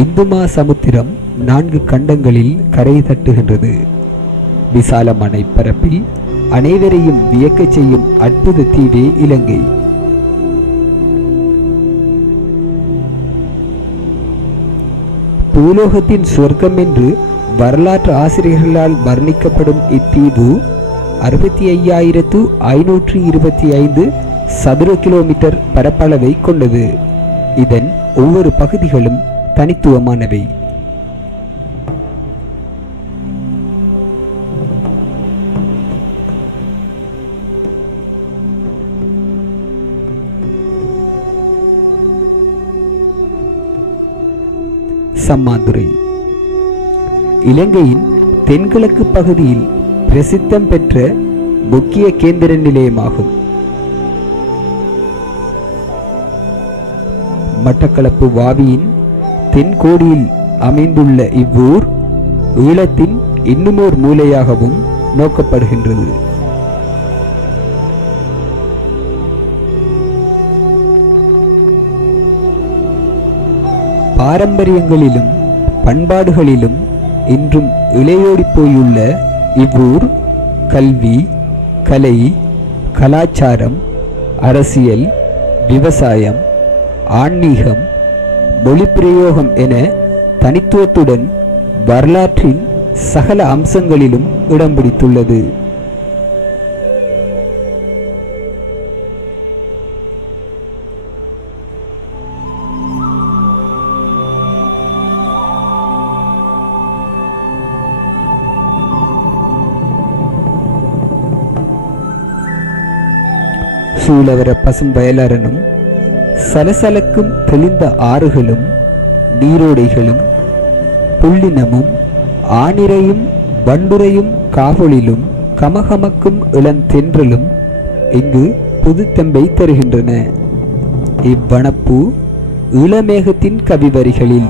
இந்துமா சமுத்திரம் 4 கண்டங்களில் கரை தட்டுகின்றது. விசாலமான இப்பரப்பில் அனைவரையும் வியக்கச் செய்யும் அற்புத தீவே இலங்கை. பூலோகத்தின் சொர்க்கம் என்று வரலாற்று ஆசிரியர்களால் வர்ணிக்கப்படும் இத்தீவு 65,525 சதுர கிலோமீட்டர் பரப்பளவை கொண்டது. இதன் ஒவ்வொரு பகுதிகளும் தனித்துவமானவை. சம்மாந்துறை இலங்கையின் தென்கிழக்கு பகுதியில் பிரசித்தம் பெற்ற முக்கிய கேந்திர நிலையமாகும். மட்டக்களப்பு வாவியின் தென்கோடியில் அமைந்துள்ள இவ்வூர் ஈழத்தின் இன்னுமோர் மூலையாகவும் நோக்கப்படுகின்றது. பாரம்பரியங்களிலும் பண்பாடுகளிலும் இன்றும் இளையோடி போயுள்ள இவ்வூர் கல்வி, கலை, கலாச்சாரம், அரசியல், விவசாயம், ஆன்மீகம், மொழி பிரயோகம் என தனித்துவத்துடன் வரலாற்றின் சகல அம்சங்களிலும் இடம் பிடித்துள்ளது. சூழவர பசும் வயலரனும் சலசலக்கும் தெளிந்த ஆறுகளும் நீரோடைகளும் புள்ளினமும் ஆனிரையும் வண்டுரையும் காவலிலும் கமகமக்கும் இளந்தென்றலும் இங்கு புதுத்தெம்பை தருகின்றன. இவ்வனப்பு இளமேகத்தின் கவிவரிகளில்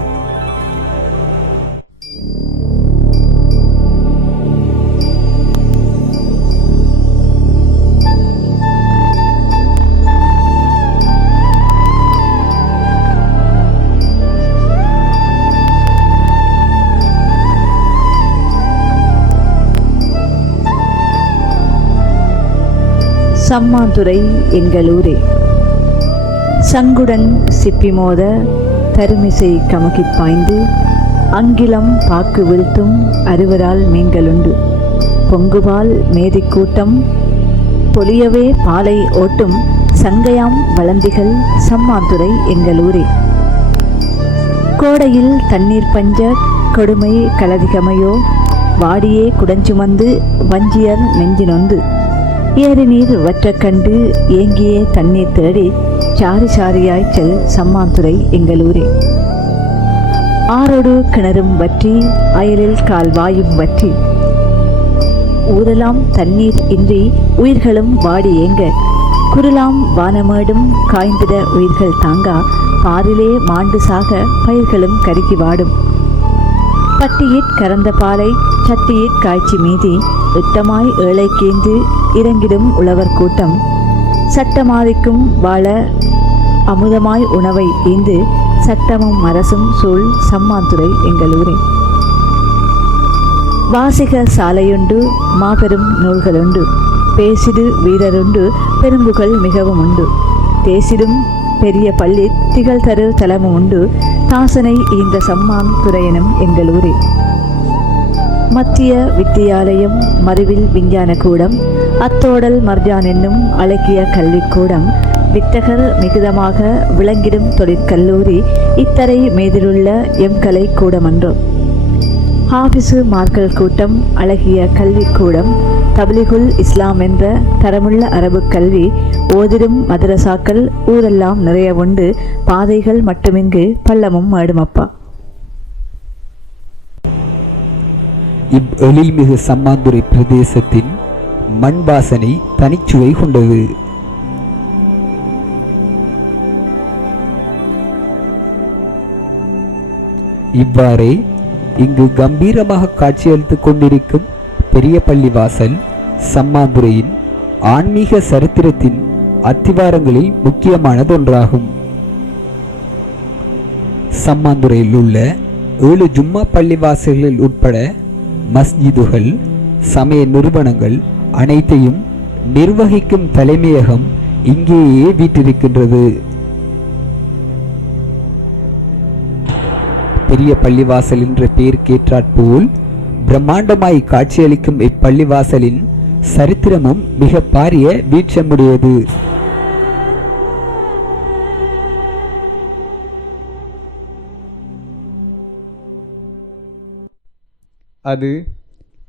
சம்மாந்துறை எங்களூரே. சங்குடன் சிப்பி மோத தருமிசை கமக்கிப் பாய்ந்து அங்கிலம் பாக்கு வீழ்த்தும் அறுவரால் மீன்களுண்டு. பொங்குபால் மேதிக்கூட்டம் பொலியவே பாலை ஓட்டும் சங்கையாம் வளந்திகள் சம்மாந்துறை எங்களூரே. கோடையில் தண்ணீர் பஞ்ச கொடுமை கலதிகமையோ வாடியே குடஞ்சுமந்து வஞ்சியர் நெஞ்சினொந்து ஏரி நீர் வற்ற கண்டு ஏங்கியே தண்ணீர் தேடி சாரி சாரியாய் செல் சம்மாந்துறை எங்களூரே. ஆறோடு கிணறும் வற்றி அயலில் கால்வாயும் வற்றி ஊரெல்லாம் தண்ணீர் இன்றி உயிர்களும் வாடி ஏங்க குருலாம் வானமேடும் காய்ந்திட உயிர்கள் தாங்கா பாரிலே மாண்டு சாக பயிர்களும் கருகி வாடும். பட்டியிற் கறந்த பாலை சட்டியிற் காய்ச்சி மீதி இட்டமாய் ஏழை கேந்து இறங்கிடும் உழவர் கூட்டம் சட்டமாதிக்கும் வாழ அமுதமாய் உணவை ஈந்து சட்டமும் அரசும் சூழ் சம்மாந்துறை எங்களூரே. வாசிக சாலையுண்டு மாபெரும் நூல்களுண்டு பேசிடு வீரருண்டு பெரும்புகள் மிகவும் உண்டு தேசிடும் பெரிய பள்ளி திகழ் தரு தலமும் உண்டு தாசனை ஈந்த சம்மாந்துறையனும் எங்களூரே. மத்திய வித்தியாலயம் மறுவில் விஞ்ஞான கூடம் அத்தோடல் மர்ஜான் என்னும் அழகிய கல்விக்கூடம் வித்தகர் மிகுதமாக விளங்கிடும் தொழிற்கல்லூரி இத்தரை மீதிலுள்ள எம்கலை கூடமன்றோ. ஹாபிசு மார்க்கல் கூட்டம் அழகிய கல்விக்கூடம் தப்லிகுல் இஸ்லாம் என்ற தரமுள்ள அரபு கல்வி ஓதிடும் மதரசாக்கள் ஊரெல்லாம் நிறைய உண்டு பாதைகள் மட்டுமிங்கு பள்ளமும் மேடுமப்பா. இவ்வெழில்மிகு சம்மாந்துறை பிரதேசத்தின் மண் வாசனை தனிச்சுவை கொண்டது. இவ்வாறே இங்கு கம்பீரமாக காட்சியளித்துக் கொண்டிருக்கும் பெரிய பள்ளி வாசல் சம்மாந்துறையின் ஆன்மீக சரித்திரத்தின் அத்திவாரங்களில் முக்கியமானதொன்றாகும். சம்மாந்துறையில் உள்ள 7 ஜும்மா பள்ளிவாசல்களில் உட்பட மஸ்ஜிதுகள், சமய நிறுவனங்கள் அனைத்தையும் நிர்வகிக்கும் தலைமையகம் இங்கேயே வீற்றிருக்கின்றது. பெரிய பள்ளிவாசல் என்ற பெயர் கேற்றாற்போல் பிரம்மாண்டமாய் காட்சியளிக்கும் இப்பள்ளிவாசலின் சரித்திரமும் மிக பாரிய வீழ்ச்சமுடையது. அது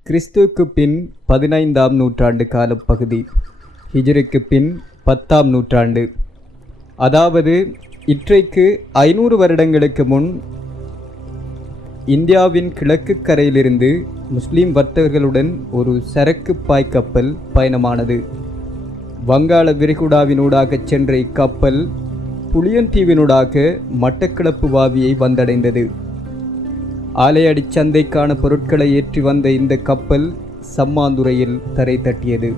கிறிஸ்துவுக்கு பின் 15ஆம் நூற்றாண்டு காலப்பகுதி, ஹிஜ்ரிக்கு பின் 10ஆம் நூற்றாண்டு, அதாவது இன்றைக்கு 500 வருடங்களுக்கு முன் இந்தியாவின் கிழக்கு கரையிலிருந்து முஸ்லீம் வர்த்தகர்களுடன் ஒரு சரக்கு பாய்க்கப்பல் பயணமானது. வங்காள விரிகுடாவினூடாக சென்ற இக்கப்பல் புளியந்தீவினூடாக மட்டக்களப்பு வாவியை வந்தடைந்தது. ஆலையடி சந்தைக்கான பொருட்களை ஏற்றி வந்த இந்த கப்பல் சம்மாந்துறையில் தரை தட்டியது.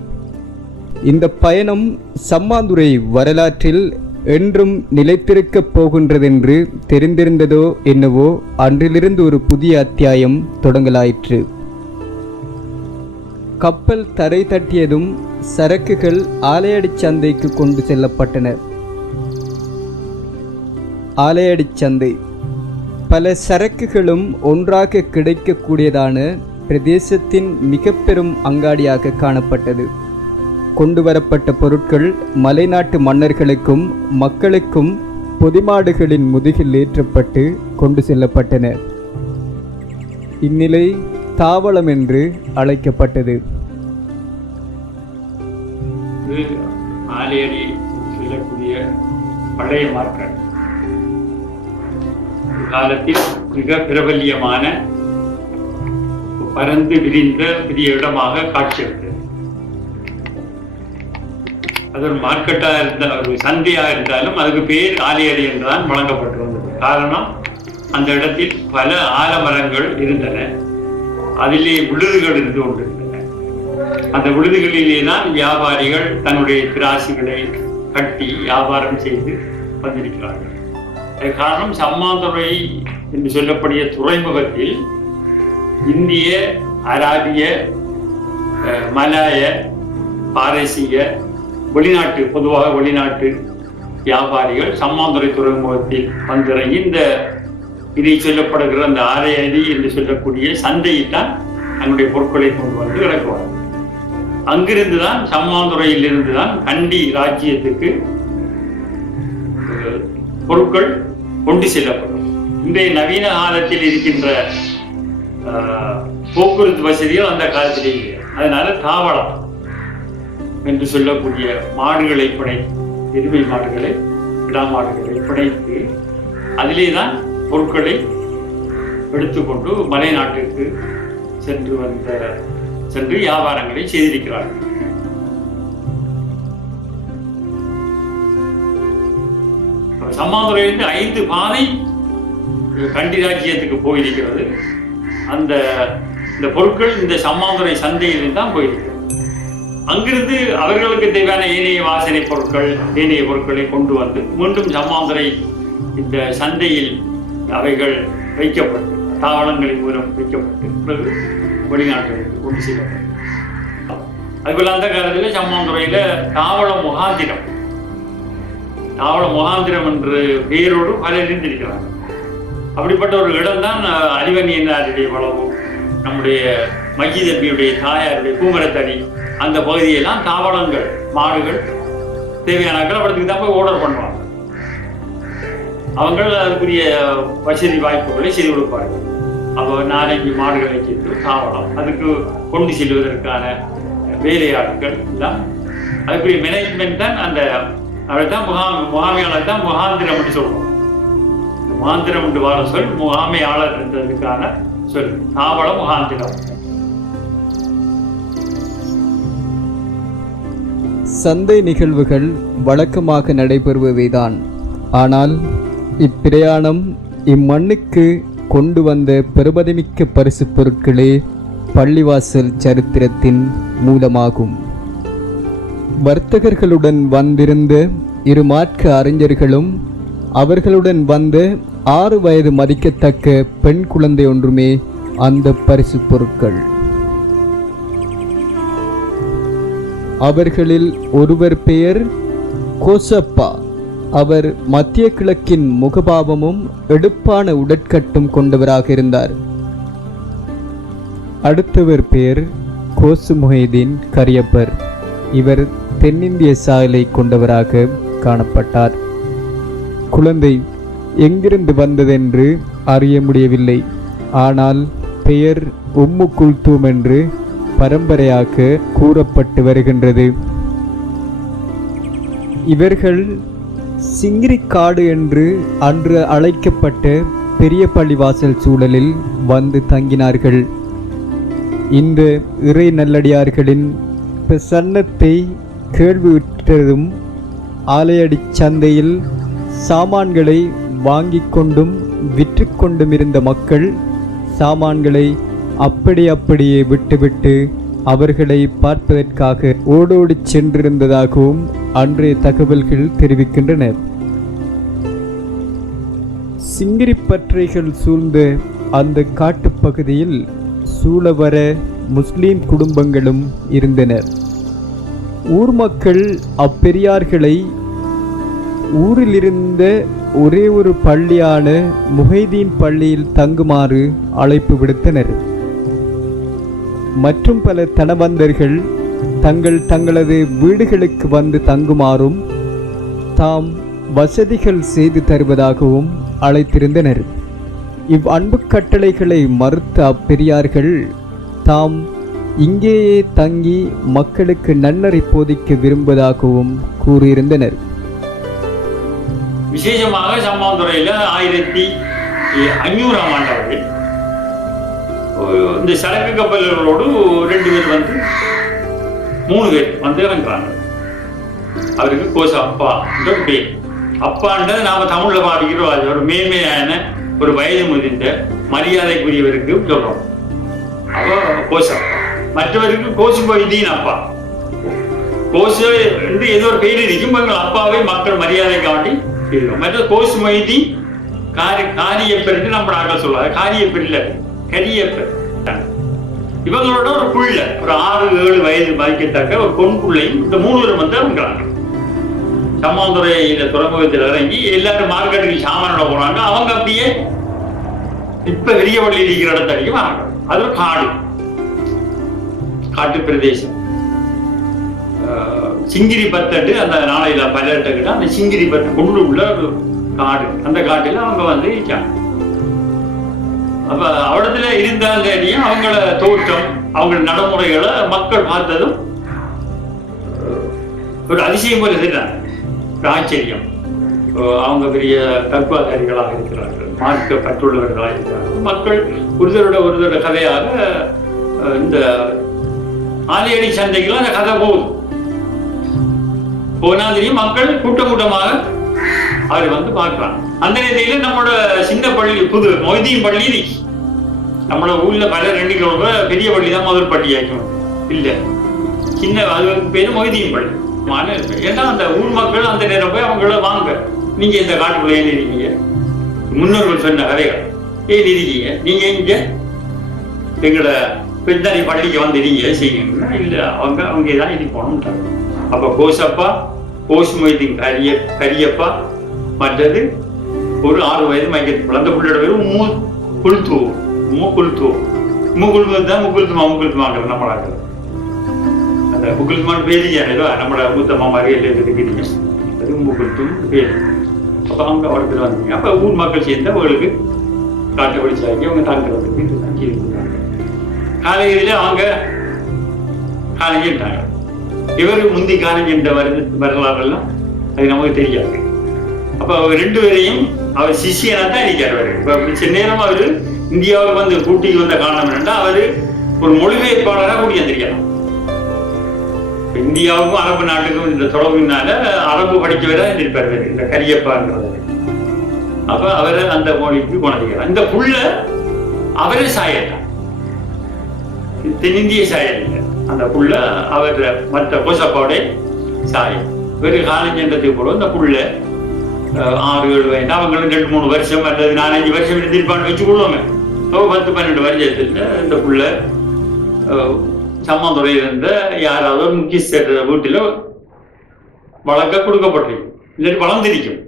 இந்த பயணம் சம்மாந்துறை வரலாற்றில் என்றும் நிலைத்திருக்கப் போகின்றதென்று தெரிந்திருந்ததோ என்னவோ அன்றிலிருந்து ஒரு புதிய அத்தியாயம் தொடங்கலாயிற்று. கப்பல் தரை தட்டியதும் சரக்குகள் ஆலையடி சந்தைக்கு கொண்டு செல்லப்பட்டன. ஆலையடி சந்தை பல சரக்குகளும் ஒன்றாக கிடைக்கக்கூடியதான பிரதேசத்தின் மிக பெரும் அங்காடியாக காணப்பட்டது. கொண்டு வரப்பட்ட பொருட்கள் மலைநாட்டு மன்னர்களுக்கும் மக்களுக்கும் பொதிமாடுகளின் முதுகில் ஏற்றப்பட்டு கொண்டு செல்லப்பட்டன. இந்நிலை தாவளம் என்று அழைக்கப்பட்டது. ஆலையடி சொல்லக்கூடிய பழைய மார்க்கெட் காலத்தில் மிக பிரபல்யமான பரந்து விரிந்த பெரிய இடமாக காட்சியளித்தது. அது ஒரு மார்க்கெட்டாக இருந்தால், ஒரு சந்தையாக இருந்தாலும் அதுக்கு பேர் ஆலையடி என்றுதான் வழங்கப்பட்டு வந்தது. காரணம், அந்த இடத்தில் பல ஆலமரங்கள் இருந்தன, அதிலே விழுதுகள் இருந்து கொண்டிருந்தன. அந்த விழுதுகளிலே தான் வியாபாரிகள் தன்னுடைய திராசிகளை கட்டி வியாபாரம் செய்து வந்திருக்கிறார்கள். காரணம், சம்மாந்துறை என்று சொல்லக்கூடிய துறைமுகத்தில் இந்திய, அராபிய, மலாய, பாரசீக, வெளிநாட்டு, பொதுவாக வெளிநாட்டு வியாபாரிகள் சம்மாந்துறை துறைமுகத்தில் வந்திறங்கி இந்த இதை சொல்லப்படுகிற அந்த ஆலையடி என்று சொல்லக்கூடிய சந்தையில் தான் தன்னுடைய பொருட்களை கொண்டு வந்து இறக்குவார். அங்கிருந்து தான், சம்மாந்துறையில் இருந்து தான் கண்டி ராஜ்யத்துக்கு பொருட்கள் கொண்டு செல்லப்படும். இன்றைய நவீன காலத்தில் இருக்கின்ற போக்குவரத்து வசதிகள் அந்த காலத்திலே இல்லை. அதனால தாவளம் என்று சொல்லக்கூடிய மாடுகளை பிணைத்து, எருமை மாடுகளை, கிடா மாடுகளை பிணைத்து அதிலே தான் பொருட்களை எடுத்துக்கொண்டு மலைநாட்டுக்கு சென்று வியாபாரங்களை செய்திருக்கிறார்கள். சம்மாந்துறையிலிருந்து 5 பாதை கண்டி ராஜ்யத்துக்கு போயிருக்கிறது. இந்த பொருட்கள் இந்த சம்மாந்துறை சந்தையிலிருந்து தான் போயிருக்கிறது. அங்கிருந்து அவர்களுக்கு தேவையான ஏனைய வாசனை பொருட்கள், ஏனைய பொருட்களை கொண்டு வந்து மீண்டும் சம்மாந்துறை இந்த சந்தையில் அவைகள் வைக்கப்பட்டு, தாவளங்களின் மூலம் வைக்கப்பட்டு பிறகு வெளிநாட்டுகளுக்கு கொண்டு செல்லப்பட்டது. அதுபோல அந்த காலத்தில் சம்மாந்துறையில தாவள முகாந்திரம் என்று பெயரோடு பலர் இருந்திருக்கிறார்கள். அப்படிப்பட்ட ஒரு இடம் தான் அலிவன்னியனாருடைய வளவும், நம்முடைய மஜிதபியுடைய தாயாருடைய பூமரத்தடி, அந்த பகுதியெல்லாம் தாவளங்கள், மாடுகள் தேவையானாக்கள் அவர்களுக்கு தான் போய் ஆர்டர் பண்ணுவாங்க. அவங்கள் அதுக்குரிய வசதி வாய்ப்புகளை செய்து கொடுப்பார்கள். அப்போ 4-5 மாடுகளை சென்று தாவளம், அதுக்கு கொண்டு செல்வதற்கான வேலையாட்கள் எல்லாம், அதுக்குரிய மேனேஜ்மெண்ட் தான். அவரை தான் முகாமையாளர் தான் முகாந்திரம் என்று சொல்லுவோம். முகாந்திரம் என்று வர சொல் முகாமையாளர் என்றதுக்கான சொல், தாவள முகாந்திரம். சந்தை நிகழ்வுகள் வழக்கமாக நடைபெறுபவைதான். ஆனால் இப்பிரயாணம் இம்மண்ணுக்கு கொண்டு வந்த பெருமதிமிக்க பரிசு பொருட்களே பள்ளிவாசல் சரித்திரத்தின் மூலமாகும். வர்த்தகர்களுடன் வந்திருந்த 2 மார்க்க அறிஞர்களும் அவர்களுடன் வந்த 6 வயது மதிக்கத்தக்க பெண் குழந்தை ஒன்றுமே அந்த பரிசு பொருட்கள். அவர்களில் ஒருவர் பெயர் கோசப்பா. அவர் மத்திய கிழக்கின் முகபாவமும் எடுப்பான உடற்கட்டும் கொண்டவராக இருந்தார். அடுத்தவர் பெயர் கோசு மொஹிதீன் கரியப்பர். இவர் தென்னிந்திய சாயலை கொண்டவராக காணப்பட்டார். குழந்தை எங்கிருந்து வந்ததென்று அறிய முடியவில்லை. ஆனால் பெயர் உம்மு குல்தூம் என்று பரம்பரையாக கூறப்பட்டு வருகின்றது. இவர்கள் சிங்கிரிக்காடு என்று அன்று அழைக்கப்பட்ட பெரிய பள்ளிவாசல் சூழலில் வந்து தங்கினார்கள். இந்த இறை நல்லடியார்களின் பிரசன்னத்தை கேள்வியுற்றதும் ஆலையடி சந்தையில் சாமான்களை வாங்கிக் கொண்டும் விற்று கொண்டும் இருந்த மக்கள் சாமான்களை அப்படியே விட்டுவிட்டு அவர்களை பார்ப்பதற்காக ஓடோடி சென்றிருந்ததாகவும் அன்றைய தகவல்கள் தெரிவிக்கின்றன. சிங்கிரிப்பற்றைகள் சூழ்ந்த அந்த காட்டுப்பகுதியில் சூழவர முஸ்லீம் குடும்பங்களும் இருந்தன. ஊர் மக்கள் அப்பெரியார்களை ஊரில் இருந்த ஒரே ஒரு பள்ளியான முஹைதீன் பள்ளியில் தங்குமாறு அழைப்பு விடுத்தனர். மற்றும் பல தனவந்தர்கள் தங்களது வீடுகளுக்கு வந்து தங்குமாறும் தாம் வசதிகள் செய்து தருவதாகவும் அழைத்திருந்தனர். இவ் அன்பு கட்டளைகளை மறுத்த அப்பெரியார்கள் தாம் இங்கேயே தங்கி மக்களுக்கு நன்னறி போதிக்க விரும்புவதாகவும் கூறியிருந்தனர். விசேஷமாக சம்மாந்துறையில் 1500ஆம் ஆண்டு இந்த சரக்கு கப்பல்களோடு 2 பேர் வந்து 3 பேர் வந்து இறங்குறாங்க. அவருக்கு கோச அப்பா என்ற பேர். அப்பான்றது நாம தமிழ்ல பாடிக்கிறோம். அது ஒரு மேன்மையான ஒரு வயது முதிர்ந்த மரியாதைக்குரியவருக்கு சொல்றோம். அப்போ கோசப்பா. மற்றவருக்கு கோசு மொஹிதீன் அப்பா. கோசு என்று ஏதோ ஒரு பெயர் இருக்கும். அப்பாவை மக்கள் மரியாதை காட்டி மற்ற கோசு மொஹிதீன் காரியப்பர் என்று நம்ம நாங்கள் சொல்லுவாங்க. காரியப்பர் இல்லை, கரியப்பர். இவங்களோட ஒரு புள்ள, ஒரு 6-7 வயது மதிக்கத்தக்க ஒரு பொன் பிள்ளையும் இந்த 3 பேரும் வந்து இறங்குறாங்க. சம்மாந்துறையில துறைமுகத்தில் இறங்கி எல்லாரும் மார்க்கெட்டுக்கு சாமானோட போறாங்க. அவங்க அப்படியே இப்ப பெரிய பள்ளி இருக்கிற இடத்தடிக்கும் வராங்க. அது ஒரு காட்டு பிரதேசம். சிங்கிரி பத்தட்டு அந்த நாளையில பல்லட்டுக்கிட்ட அந்த சிங்கிரி பத்து கொண்டு உள்ள ஒரு காடு. அந்த காட்டுல அவங்க வந்து இருக்காங்க. அப்ப அவடத்துல இருந்தாலும் அவங்கள தோற்றம், அவங்க நடைமுறைகளை மக்கள் பார்த்ததும் ஒரு அதிசயம் போல செய்றாங்க. ஒரு ஆச்சரியம். அவங்க பெரிய தத்துவாதாரிகளாக இருக்கிறார்கள், மார்க்க பற்றுள்ளவர்களாக இருக்கிறார்கள். மக்கள் ஒருத்தரோட கதையாக இந்த ஆலையடி சந்தைகள் அந்த கதை போகுது. போனாதிரியும் மக்கள் கூட்டமாக அவர் வந்து பார்க்கலாம். அந்த நேரத்தில நம்மளோட சின்ன பள்ளி, புது மொஹிதீன் பள்ளி இருக்கு. நம்மளோட ஊர்ல பல 2 கிலோமீட்டர் பெரிய பள்ளி தான் முதல் பள்ளி ஆக்கும். இல்ல சின்ன அது பேரு மொஹிதீன் பள்ளி. ஏன்னா அந்த ஊர் மக்கள் அந்த நேரம் போய் அவங்கள வாங்க, நீங்க இந்த காட்டுக்குள்ள ஏன் இருக்கீங்க, முன்னோர்கள் சொன்ன கதைகள் ஏன் இருக்கீங்க, நீங்க இங்க எங்களோட பெண்ணாரி பள்ளிக்கு வந்து நீங்க செய்யுங்கன்னா இல்ல அவங்க தான் இனி போகணும். அப்ப கோசப்பா, கோசு மொஹிதீன் கரியப்பா, மற்றது ஒரு 6 வயது மைக்கத்தில் அந்த பிள்ளையோட பேர் உம்மு குல்தூ தான் முகுல்துமாங்க நம்மளாக. அந்த முகுல்துமான் பேரு ஏனோ நம்மளோட மூத்தம்மா மாதிரி இருக்கிறீங்க. அது முகுல்தும் பேரு. அப்ப அவங்க அவருக்கு வந்தீங்க. அப்ப ஊர் மக்கள் சேர்ந்து அவங்களுக்கு காட்டு வெளிச்சாக்கி அவங்க தங்குறதுக்கு இருந்தாங்க. காலையில அவங்க காலைஞ்சிட்டாங்க. இவரு முந்தி காலைஞ்ச வரலாறுலாம் அது நமக்கு தெரியாது. அப்ப அவர் 2 பேரையும் அவர் சிஷியனா தான் இருக்காரு. இப்ப சில நேரம் அவரு இந்தியாவுக்கு வந்து கூட்டிக்கு வந்த காரணம் என்னன்னா அவரு ஒரு மொழிபெயர்ப்பாளராக கூட்டி வந்திருக்கலாம். இந்தியாவுக்கும் அரபு நாட்டுக்கும் இந்த தொடர்பினால அரபு படிக்கவரை இருப்பார் இந்த கரியப்பாங்கிறது. அப்ப அவரை அந்த மொழிக்கு கொண்டிருக்கிறார். இந்த புள்ள அவரே சாயல், தென்னிந்திய சாயல் இல்லை. அந்த புள்ள அவர் மற்ற கோசப்பாவுடைய சாயல். வேறு காலஞ்சன்றதுக்கு கூட இந்த புள்ள 6-7 வயது அவங்களும் 2-3 வருஷம் அல்லது 4-5 வருஷம் இருந்திருப்பான்னு வச்சுக்கொள்ளுவோமே. 10-12 வருஷத்துல இந்த புள்ள சம்மாந்துறை இருந்த யாராவது ஒரு முக்கியஸ்தர் வீட்டில் வளர்க்க கொடுக்கப்பட்டிருக்கும், இல்லாட்டி வளர்ந்திருக்கும்.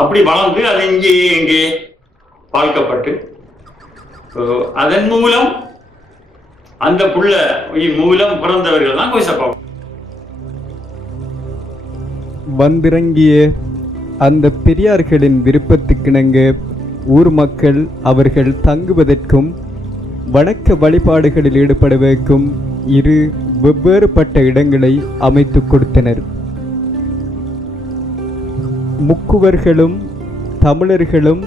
அப்படி வளர்ந்து அது எங்கே பார்க்கப்பட்டு அதன் மூலம் அந்த புள்ள மூலம் பிறந்தவர்கள் தான் கோசப்பா. வந்திறங்கிய அந்த பெரியார்களின் விருப்பத்துக்கிணங்க ஊர் மக்கள் அவர்கள் தங்குவதற்கும் வணக்க வழிபாடுகளில் ஈடுபடுவதற்கும் 2 வெவ்வேறுபட்ட இடங்களை அமைத்து கொடுத்தனர். முக்குவர்களும் தமிழர்களும்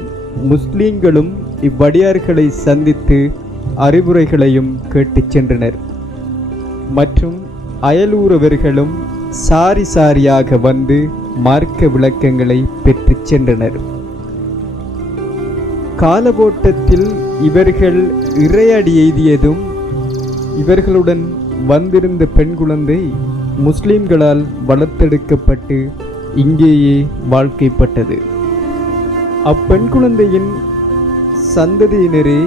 முஸ்லீம்களும் இவ்வடியார்களை சந்தித்து அறிவுரைகளையும் கேட்டுச் சென்றனர். மற்றும் அயலூரவர்களும் சாரி சாரியாக வந்து மார்க்க விளக்கங்களை பெற்றுச் சென்றனர். காலவோட்டத்தில் இவர்கள் இறையடி எய்தியதும் இவர்களுடன் வந்திருந்த பெண் குழந்தை முஸ்லிம்களால் வளர்த்தெடுக்கப்பட்டு இங்கேயே வாழ்க்கைப்பட்டது. அப்பெண் குழந்தையின் சந்ததியினரே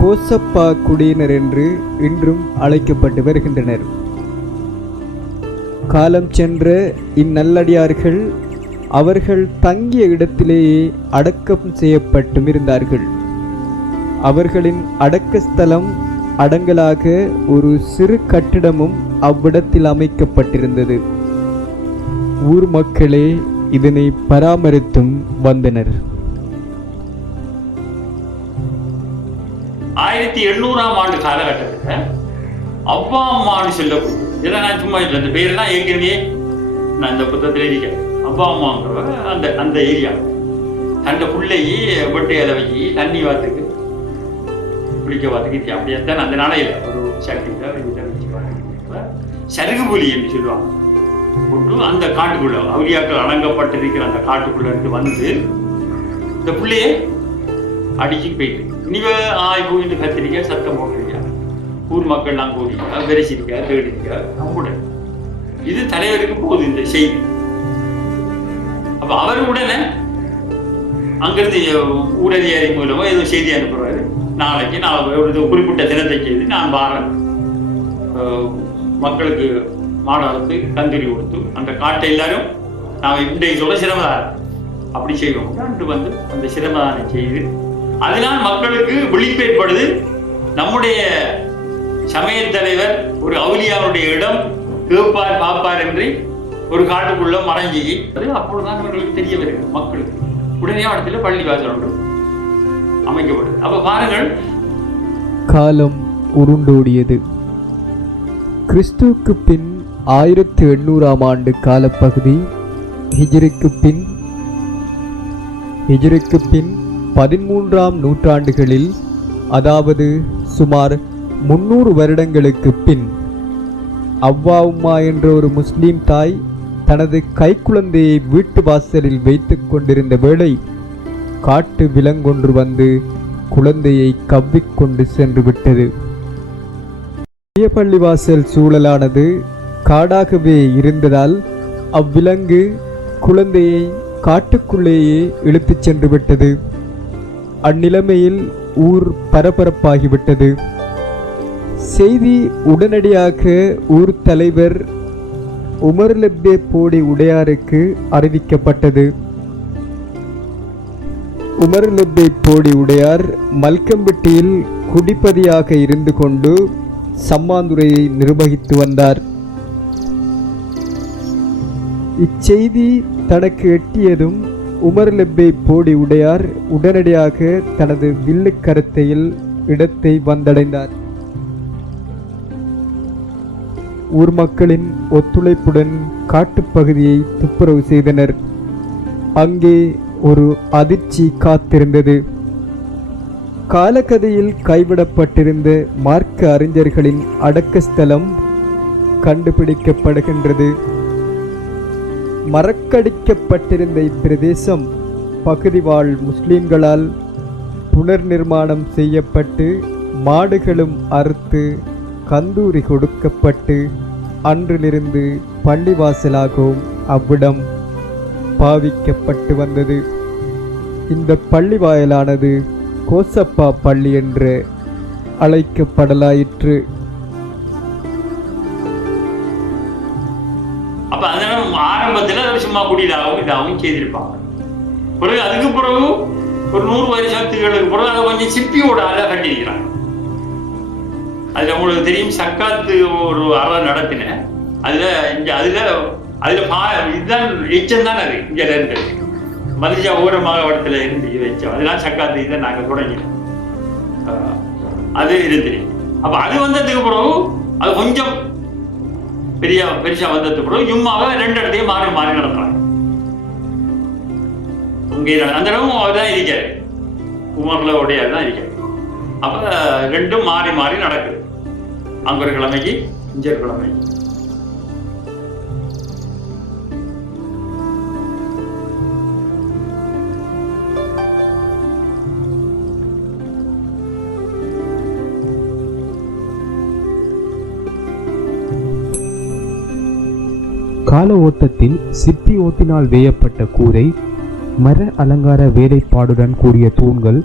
கோசப்பா குடியினர் என்று இன்றும் அழைக்கப்பட்டு வருகின்றனர். காலம் சென்ற இந்நல்லடியார்கள் அவர்கள் தங்கிய இடத்திலேயே அடக்கம் செய்யப்பட்டும் இருந்தார்கள். அவர்களின் அடக்க ஸ்தலம் அடங்கலாக ஒரு சிறு கட்டிடமும் அவ்விடத்தில் அமைக்கப்பட்டிருந்தது. ஊர் மக்களே இதனை பராமரித்தும் வந்தனர். 1800ஆம் ஆண்டு காலகட்டத்தில் அப்பா அம்மான்னு சொல்லக்கூடிய இதெல்லாம் நான் சும்மா இல்லை, அந்த பேரெல்லாம் ஏற்கனவே நான் இந்த புத்தகத்தில் இருக்கேன். அப்பா அம்மாங்கிற அந்த ஏரியா அந்த பிள்ளையே வெட்டையில வச்சு தண்ணி வாத்துக்கு குளிக்க வாத்துக்கு அப்படியேத்தான் அந்த நாளையில் ஒரு சருகு புலி என்று சொல்லுவாங்க போட்டு அந்த காட்டுக்குள்ள அவுரியாக்கள் அடங்கப்பட்டிருக்கிற அந்த காட்டுக்குள்ள இருந்து வந்து இந்த பிள்ளையே அடிச்சு போயிட்டு இனிவ போயிட்டு கத்திரிக்கா சத்தம் போட்டிருக்கா, ஊர் மக்கள்லாம் கூடிக்கா வெறிச்சிருக்கா தேடிக்கா கூட இது தலைவருக்கு போகுது இந்த செய்தி. அப்ப அவர் உடனே அங்கிருந்து ஊரதிகாரி மூலமா ஏதோ செய்தி அனுப்புறாரு. நாளைக்கு ஒரு குறிப்பிட்ட தினத்தை செய்து நான் வாரேன், மக்களுக்கு மாடாளத்து கந்திரி கொடுத்து அந்த காட்டை எல்லாரும் நாம் இன்றைக்கு சொல்ல சிரமதானம் அப்படி செய்வோம் வந்து அந்த சிரமதானம் செய்து அதனால் மக்களுக்கு விழிப்பு ஏற்படுது. நம்முடைய சமய தலைவர் ஒரு அவுலியாவுடைய இடம் கேட்பார் பார்ப்பார் என்று ஒரு காட்டுக்குள்ள மறைஞ்சி அப்பொழுதுதான் அவர்களுக்கு தெரிய வருகிறது. மக்களுக்கு உடனே இடத்துல பள்ளிவாசல் ஒன்று அமைக்கப்படுது. அப்ப பாருங்கள், காலம் உருண்டோடியது. கிறிஸ்துவுக்கு பின் 1800ஆம் ஆண்டு காலப்பகுதி, ஹிஜ்ரிக்கு பின் 13ஆம் நூற்றாண்டுகளில், அதாவது சுமார் 300 வருடங்களுக்கு பின், அவ்வா உம்மா என்ற ஒரு முஸ்லீம் தாய் தனது கைக்குழந்தையை வீட்டு வாசலில் வைத்துக் கொண்டிருந்த வேளை காட்டு விலங்கொன்று வந்து குழந்தையை கவ்விக்கொண்டு சென்று விட்டது. பெரிய பள்ளிவாசல் சூழலானது காடாகவே இருந்ததால் அவ்விலங்கு குழந்தையை காட்டுக்குள்ளேயே இழுத்துச் சென்று விட்டது. அந்நிலைமையில் ஊர் பரபரப்பாகிவிட்டது. செய்தி உடனடியாக ஊர் தலைவர் உமர் லெப்பே போடி உடையாருக்கு அறிவிக்கப்பட்டது. உமர் லெப்பே போடி உடையார் மல்கம்பட்டியில் குடிப்பதியாக இருந்து கொண்டு சம்மாந்துறையை நிர்வகித்து வந்தார். இச்செய்தி தனக்கு எட்டியதும் உமர் லெப்பே போடி உடையார் உடனடியாக தனது வில்லு கரத்தையில் இடத்தை வந்தடைந்தார். ஊர் மக்களின் ஒத்துழைப்புடன் காட்டுப்பகுதியை துப்புரவு செய்தனர். அங்கே ஒரு அதிர்ச்சி காத்திருந்தது. காலக்கதையில் கைவிடப்பட்டிருந்த மார்க்க அறிஞர்களின் அடக்கஸ்தலம் கண்டுபிடிக்கப்படுகின்றது. மறக்கடிக்கப்பட்டிருந்த இப்பிரதேசம் பகுதி வாழ் முஸ்லிம்களால் புனர் நிர்மாணம் செய்யப்பட்டு மாடுகளும் அறுத்து கந்தூரி கொடுக்கப்பட்டு அன்றிலிருந்து பள்ளிவாசலாகவும் அவ்விடம் பாவிக்கப்பட்டு வந்தது. இந்த பள்ளி வாயிலானது கோசப்பா பள்ளி என்று அழைக்கப்படலாயிற்று. அப்ப அதனால ஆரம்பத்தில் சும்மா குடியிலாகவும் இதாகவும் செய்திருப்பாங்க. பிறகு அதுக்கு பிறகு ஒரு 100 வருஷத்துகளுக்கு பிறகு அதை கொஞ்சம் சிப்பியோட அலை கட்டியிருக்கிறாங்க. அதுல உங்களுக்கு தெரியும், சக்காத்து ஒரு அறை நடத்தினேன். இதுதான் எச்சம் தான் அது. இங்க இருந்து மதிஜா ஊரமாக இடத்துல இருந்து வச்சோம். அதெல்லாம் சக்காத்து இதை நாங்க தொடங்கினோம். அது இருந்து அப்ப அது வந்ததுக்கு பிறகு அது கொஞ்சம் பெருசா வந்ததுக்கு பிறகு ஜும்மாவை 2 இடத்தையும் மாறி மாறி நடத்துறாங்க. அங்கே அந்த இடமும் அவர்தான் இருக்காரு, உமர்ல உடையார் தான் இருக்காரு. அப்ப 2ம் மாறி மாறி நடக்குது. அங்க ஒரு கிழமைக்கு இங்க ஒரு கிழமைக்கு. கால ஓட்டத்தில் சிப்பி ஓட்டினால் வேயப்பட்ட கூரை, மர அலங்கார வேலைப்பாடுடன் கூடிய தூண்கள்,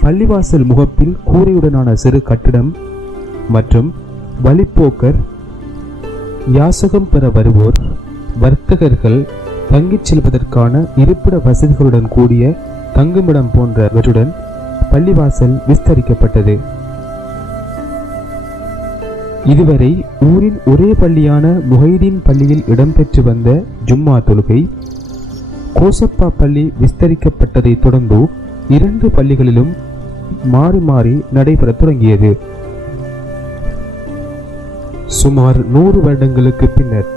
பள்ளிவாசல் முகப்பில் கூரையுடனான சிறு கட்டிடம் மற்றும் வழிப்போக்கர், யாசகம் பெற வருவோர், வர்த்தகர்கள் தங்கிச் செல்வதற்கான இருப்பிட வசதிகளுடன் கூடிய தங்குமிடம் போன்றவற்றுடன் பள்ளிவாசல் விஸ்தரிக்கப்பட்டது. இதுவரை ஊரின் ஒரே பள்ளியான முஹைதீன் பள்ளியில் இடம்பெற்று வந்த ஜும்மா தொழுகை கோசப்பா பள்ளி விஸ்தரிக்கப்பட்டதை தொடர்ந்து 2 பள்ளிகளிலும் மாறி மாறி நடைபெற தொடங்கியது. சுமார் 100 வருடங்களுக்கு பின்னர்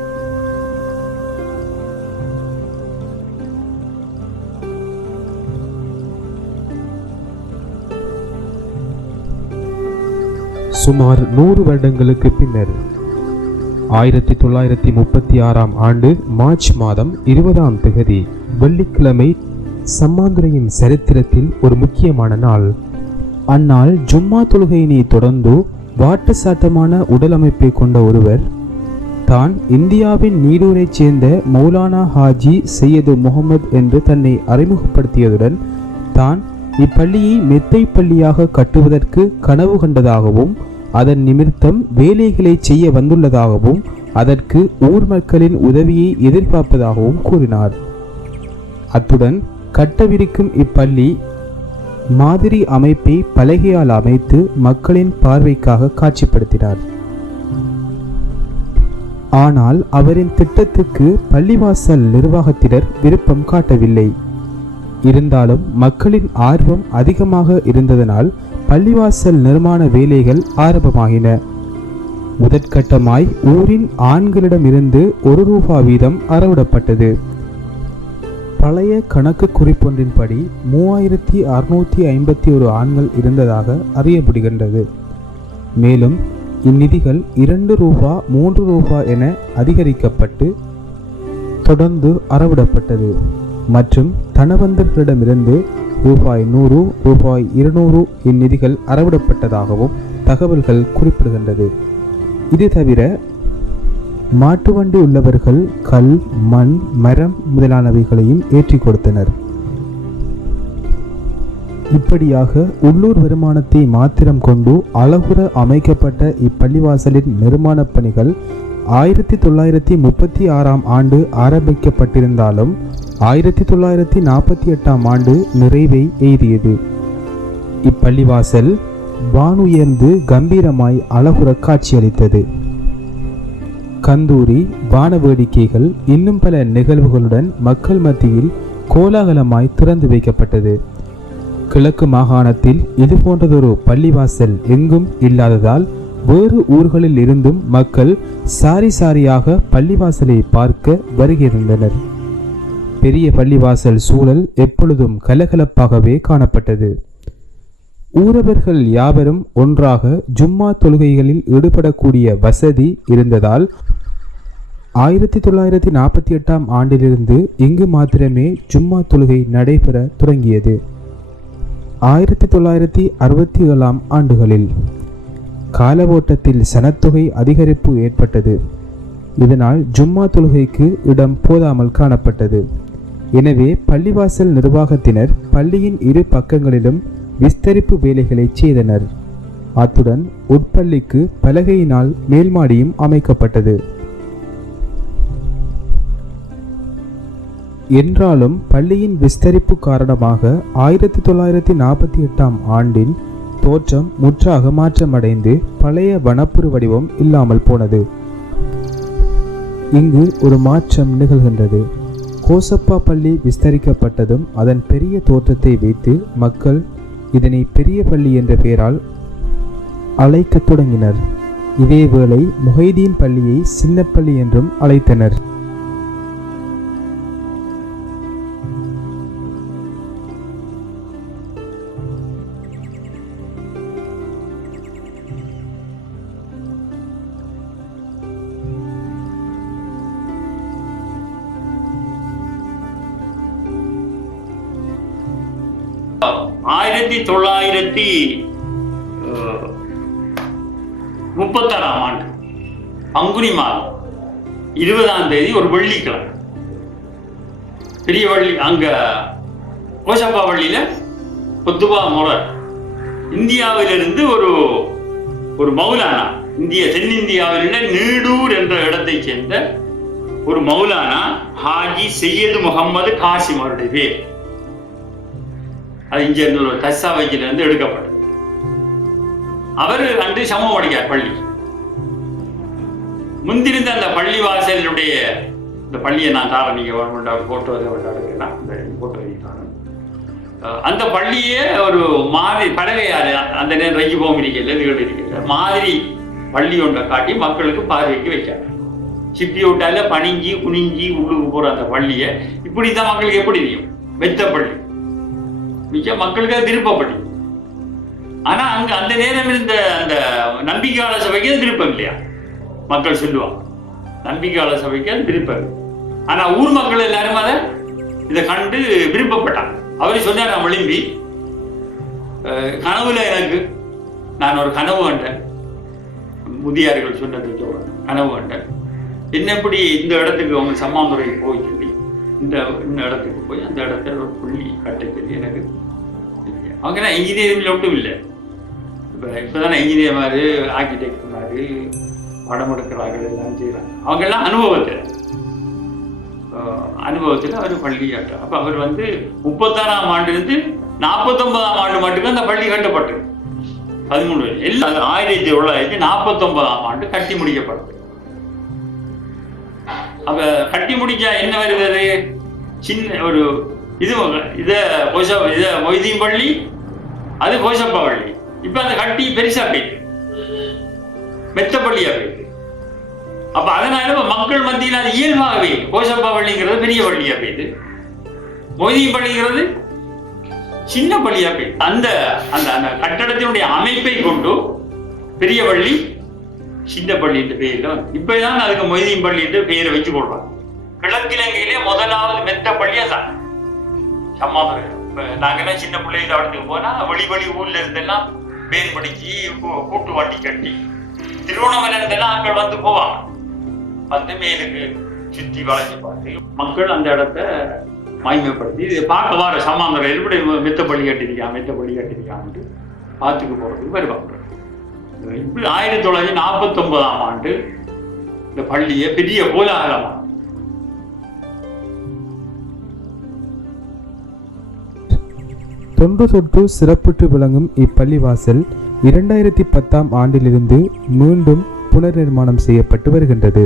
சுமார் 100 வருடங்களுக்கு பின்னர் 1936ஆம் ஆண்டு மார்ச் மாதம் 20ஆம் தேதி வெள்ளிக்கிழமை சம்மாந்துரையின் சரித்திரத்தில் ஒரு முக்கியமான நாள். அந்நாள் ஜும்மா தொழுகையினை தொடர்ந்து வாட்டுச்சாட்டமான உடல் அமைப்பை கொண்ட ஒருவர் தான் இந்தியாவின் நீடூரைச் சேர்ந்த மௌலானா ஹாஜி சையது முகமது என்று தன்னை அறிமுகப்படுத்தியதுடன் தான் இப்பள்ளியை மெத்தை பள்ளியாக கட்டுவதற்கு கனவு கண்டதாகவும் அதன் நிமித்தம் வேலைகளை செய்ய வந்துள்ளதாகவும் அதற்கு ஊர் மக்களின் உதவியை எதிர்பார்ப்பதாகவும் கூறினார். அத்துடன் கட்டவிருக்கும் இப்பள்ளி மாதிரி அமைப்பை பலகையால் அமைத்து மக்களின் பார்வைக்காக காட்சிப்படுத்தினார். ஆனால் அவரின் திட்டத்துக்கு பள்ளிவாசல் நிர்வாகத்தினர் விருப்பம் காட்டவில்லை. இருந்தாலும் மக்களின் ஆர்வம் அதிகமாக இருந்ததனால் பள்ளிவாசல் நிர்மாண வேலைகள் ஆரம்பமாகின. முதற்கட்டமாய் ஊரின் ஆண்களிடமிருந்து ₹1 வீதம் அறவிடப்பட்டது. பழைய கணக்கு குறிப்பொன்றின்படி 3651 ஆண்கள் இருந்ததாக அறியப்படுகின்றது. மேலும் இந்நிதிகள் ₹2, ₹3 என அதிகரிக்கப்பட்டு தொடர்ந்து அறவிடப்பட்டது மற்றும் தனவந்தர்களிடமிருந்து ₹100, ₹200 இந்நிதிகள் அறவிடப்பட்டதாகவும் தகவல்கள் குறிப்பிடுகின்றது. இது தவிர மாட்டு வண்டி உள்ளவர்கள் கல், மண், மரம் முதலானவைகளையும் ஏற்றி கொடுத்தனர். இப்படியாக உள்ளூர் வருமானத்தை மாத்திரம் கொண்டு அழகுற அமைக்கப்பட்ட இப்பள்ளிவாசலின் நிர்மாண பணிகள் 1936ஆம் ஆண்டு ஆரம்பிக்கப்பட்டிருந்தாலும் 1948ஆம் ஆண்டு நிறைவை எய்தியது. இப்பள்ளிவாசல் வானுயர்ந்து கம்பீரமாய் அழகுற காட்சியளித்தது. கந்தூரி, வான வேடிக்கைகள் இன்னும் பல நிகழ்வுகளுடன் மக்கள் மத்தியில் கோலாகலமாய் திறந்து வைக்கப்பட்டது. கிழக்கு மாகாணத்தில் இது போன்றதொரு பள்ளிவாசல் எங்கும் இல்லாததால் வேறு ஊர்களில் இருந்தும் மக்கள் சாரி சாரியாக பள்ளிவாசலை பார்க்க வருகின்றனர். பெரிய பள்ளிவாசல் சூழல் எப்பொழுதும் கலகலப்பாகவே காணப்பட்டது. ஊரவர்கள் யாவரும் ஒன்றாக ஜும்மா தொழுகைகளில் ஈடுபடக்கூடிய வசதி இருந்ததால் 1948ஆம் ஆண்டிலிருந்து இங்கு மாத்திரமே ஜும்மா தொழுகை நடைபெற தொடங்கியது. 1967ஆம் ஆண்டுகளில் கால ஓட்டத்தில் சனத்தொகை அதிகரிப்பு ஏற்பட்டது. இதனால் ஜும்மா தொழுகைக்கு இடம் போதாமல் காணப்பட்டது. எனவே பள்ளிவாசல் நிர்வாகத்தினர் பள்ளியின் இரு பக்கங்களிலும் விஸ்தரிப்பு வேலைகளை செய்தனர். அத்துடன் உட்பள்ளிக்கு பலகையினால் மேல்மாடியும் அமைக்கப்பட்டது. என்றாலும் பள்ளியின் விஸ்தரிப்பு காரணமாக 1948ஆம் ஆண்டின் தோற்றம் முற்றாக மாற்றமடைந்து பழைய வனப்புறு வடிவம் இல்லாமல் போனது. இங்கு ஒரு மாற்றம் நிகழ்கின்றது. கோசப்பா பள்ளி விஸ்தரிக்கப்பட்டதும் அதன் பெரிய தோற்றத்தை வைத்து மக்கள் இதனை பெரிய பள்ளி என்ற பெயரால் அழைக்கத் தொடங்கினர். இதேவேளை முஹைதீன் பள்ளியை சின்ன பள்ளி என்றும் அழைத்தனர். ஆயிரத்தி 1936ஆம் ஆண்டு பங்குனி மாதம் 20ஆம் தேதி ஒரு வெள்ளிக்கிழமை பெரிய வள்ளி அங்க கோசப்பா வள்ளியில பொத்துவா முரர் இந்தியாவிலிருந்து ஒரு மௌலானா, தென்னிந்தியாவில் உள்ள நீடூர் என்ற இடத்தை சேர்ந்த ஒரு மௌலானா ஹாஜி சையது முகமது காசிம் அவருடைய பேர். அது இங்கிருந்து ஒரு தஸ்தாவேஜிலிருந்து எடுக்கப்பட்டது. அவர் அன்று சமம் அடிக்கார் பள்ளி. முந்திருந்த அந்த பள்ளி வாசலுடைய இந்த பள்ளியை நான் தார நீங்க போட்டோ எடுக்கலாம், போட்டோ வைக்கிறாங்க. அந்த பள்ளியே ஒரு மாதிரி பலகையாரு அந்த நேரம் ரஜி போமிரிக்கல இருக்கிற மாதிரி பள்ளி ஒன்றை காட்டி மக்களுக்கு பார்வைக்கு வைக்காங்க. சிப்பி விட்டால பணிஞ்சி குனிஞ்சி உள்ளுக்கு போற அந்த பள்ளியை இப்படித்தான் மக்களுக்கு எப்படி தெரியும், வெத்த பள்ளி மிக்க மக்களுக்கு அது திருப்பப்பள்ளி. ஆனா அங்க அந்த நேரம் இருந்த அந்த நம்பிக்கையாள சபைக்கு அது திருப்பம் இல்லையா, மக்கள் சொல்லுவாங்க நம்பிக்கையாள சபைக்கு அது திருப்பம். ஆனா ஊர் மக்கள் எல்லாரும் அதை இதை கண்டு விருப்பப்பட்டாங்க. அவரு சொன்னார், நான் விளிம்பி கனவுல நான் ஒரு கனவு கண்டேன், முதியார்கள் சொன்னது கனவு கண்டேன். என்ன எப்படி இந்த இடத்துக்கு அவங்க சம்மாந்துறைக்கு போய் சொல்லி இந்த இடத்துக்கு போய் அந்த இடத்துல ஒரு புள்ளி கட்ட சொல்லி எனக்கு அவங்க இன்ஜினியரிங்ல ஒன்றும் இல்லை. இப்பதானே இன்ஜினியர் மாதிரி ஆர்கிடெக்ட் மாதிரி படம் எடுக்கிறார்கள் எல்லாம் செய்யறாங்க. அவங்க எல்லாம் அனுபவத்தில் அவர் பள்ளி கட்டுறார். அப்ப அவர் 36ஆம் ஆண்டிலிருந்து 49ஆம் ஆண்டு மட்டும் அந்த பள்ளி கட்டப்பட்டது. 13 எல்லாம் 1949ஆம் ஆண்டு கட்டி முடிக்கப்பட்டது. அப்ப கட்டி முடிச்சா என்ன வருகிறது, சின்ன ஒரு மொய்தீன் பள்ளி, அது கோசப்பா பள்ளி. இப்ப அந்த கட்டி பெருசா போயிட்டு மெத்த பள்ளியா போயிட்டு. அப்ப அதனால மக்கள் மத்தியில் அது இயல்பாகவே கோசப்பா பள்ளிங்கிறது பெரிய பள்ளியா போயிட்டு, மொய்தீன் பள்ளிங்கிறது சின்ன பள்ளியா போயிட்டு. அந்த அந்த அந்த கட்டடத்தினுடைய அமைப்பை கொண்டு பெரிய பள்ளி சின்ன பள்ளி என்ற பெயர்ல இப்பதான் அதுக்கு மொய்தீன் பள்ளி என்று பெயரை வச்சு கொள்றாங்க. கிழக்கிழங்கையிலே முதலாவது மெத்த பள்ளியா தான் சம்மாதுரை. நாங்க சின்ன பிள்ளைங்க இடத்துக்கு போனா வெளி ஊர்ல இருந்தெல்லாம் பேர் படிச்சு கூட்டு வண்டி கட்டி திருவண்ணாமலை இருந்தெல்லாம் அங்க போவாங்க. மேலுக்கு சுத்தி வளைஞ்சு பார்த்து மக்கள் அந்த இடத்த மகிமைப்படுத்தி இது பார்க்க வர சம்மாதுரை எப்படி மெத்த பள்ளி கட்டிருக்காங்க பார்த்துக்கு போறதுக்கு வருவாங்க. இப்படி 1949ஆம் ஆண்டு இந்த பள்ளியை பெரிய கோலாகலமா தொன்று தொட்டு சிறப்புற்று விளங்கும் இப்பள்ளிவாசல் 2010ஆம் ஆண்டிலிருந்து மீண்டும் புனர் நிர்மாணம் செய்யப்பட்டு வருகின்றது.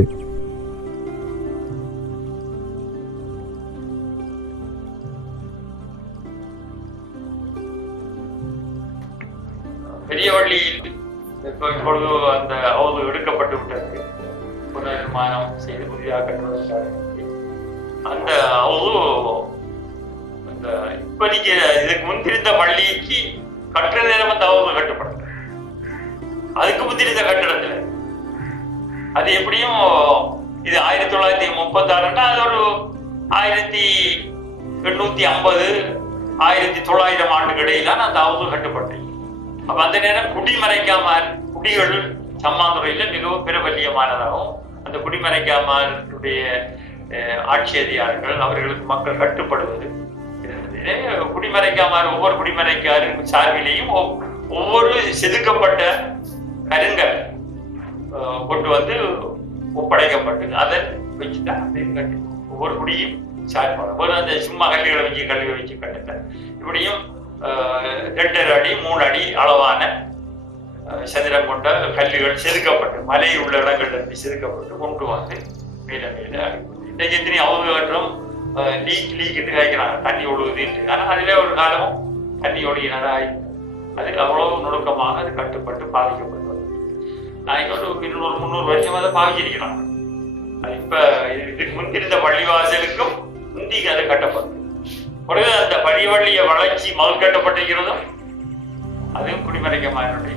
பெரிய வள்ளியில் இப்பொழுது அந்த அவது எடுக்கப்பட்டு விட்டது, புனர் நிர்மாணம் செய்து புதிதாக கட்டுவதற்காக அந்த அவது இப்ப நீங்க இதுக்கு முன்திருந்த பள்ளிக்கு கட்டுற நேரம் அந்த அவது கட்டப்பட்டது. அதுக்கு முன்திருந்த கட்டடத்துல அது எப்படியும் இது 1936 அது ஒரு 1850 1900 ஆண்டுகளில் அந்த அவது கட்டப்பட்டது. அப்ப அந்த நேரம் குடிகள் சம்மாந்துறையில மிகவும் பிரபல்யமானதாகவும் அந்த குடிமறைக்காமலுடைய ஆட்சி அதிகாரிகள் அவர்களுக்கு மக்கள் கட்டுப்படுவது இருந்தது. குடிமரைக்காமாறு ஒவ்வொரு குடிமரைக்காரும் சார்பிலேயும் ஒவ்வொரு செதுக்கப்பட்ட கருங்கல் கொண்டு வந்து ஒப்படைக்கப்பட்டு அதை வச்சுதான் ஒவ்வொரு குடியும் சார்பாடு ஒரு அந்த சும்மா கல்விகளை வச்சு கட்டுத்த இப்படியும் 2 அடி 3 அடி அளவான சதுரம் கொண்ட கல்லுகள் செதுக்கப்பட்டு மலை உள்ள இடங்கள்ல இருந்து செதுக்கப்பட்டு கொண்டு வந்து மேல இன்றைக்கு எத்தனை அவகாற்றம் லீக்கிட்டு காய்க்கிறாங்க தண்ணி ஒழுகுதுன்ட்டு. ஆனால் அதிலே ஒரு காலமும் தண்ணி ஒழுகினதாய் அது அவ்வளவு நுணுக்கமாக அது கட்டுப்பட்டு பாதிக்கப்பட்டு நாளைக்கு ஒரு 200-300 வருஷமா அதை பாவிச்சிருக்கிறாங்க. அது இப்ப இதுக்கு முன்பிருந்த பள்ளிவாசலுக்கும் முந்திக்கு அது கட்டப்படும். பிறகு அந்த பள்ளிவள்ளிய வளர்ச்சி மகள் கட்டப்பட்டிருக்கிறதும் அதுவும் குடிமறைக்க மாதிரி